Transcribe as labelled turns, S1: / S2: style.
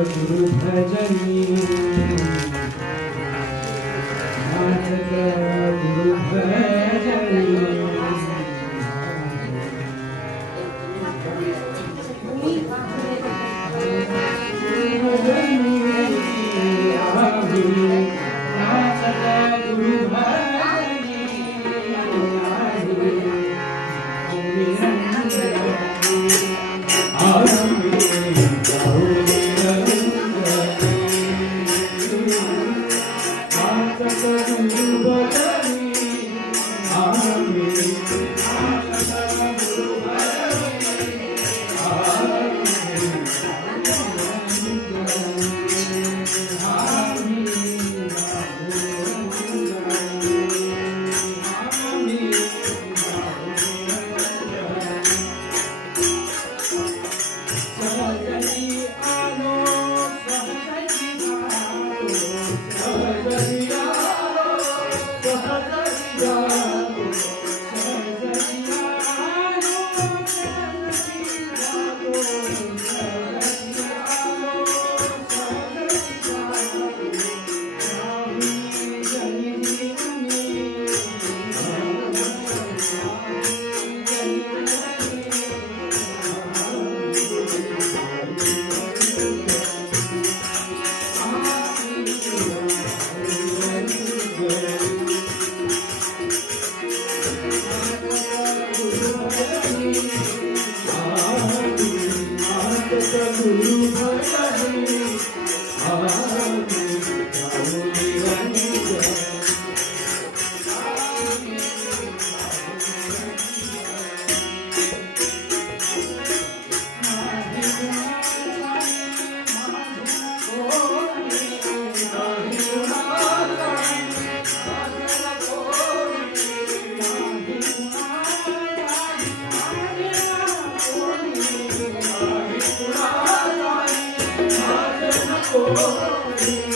S1: मधुर भजनी Yeah. 我和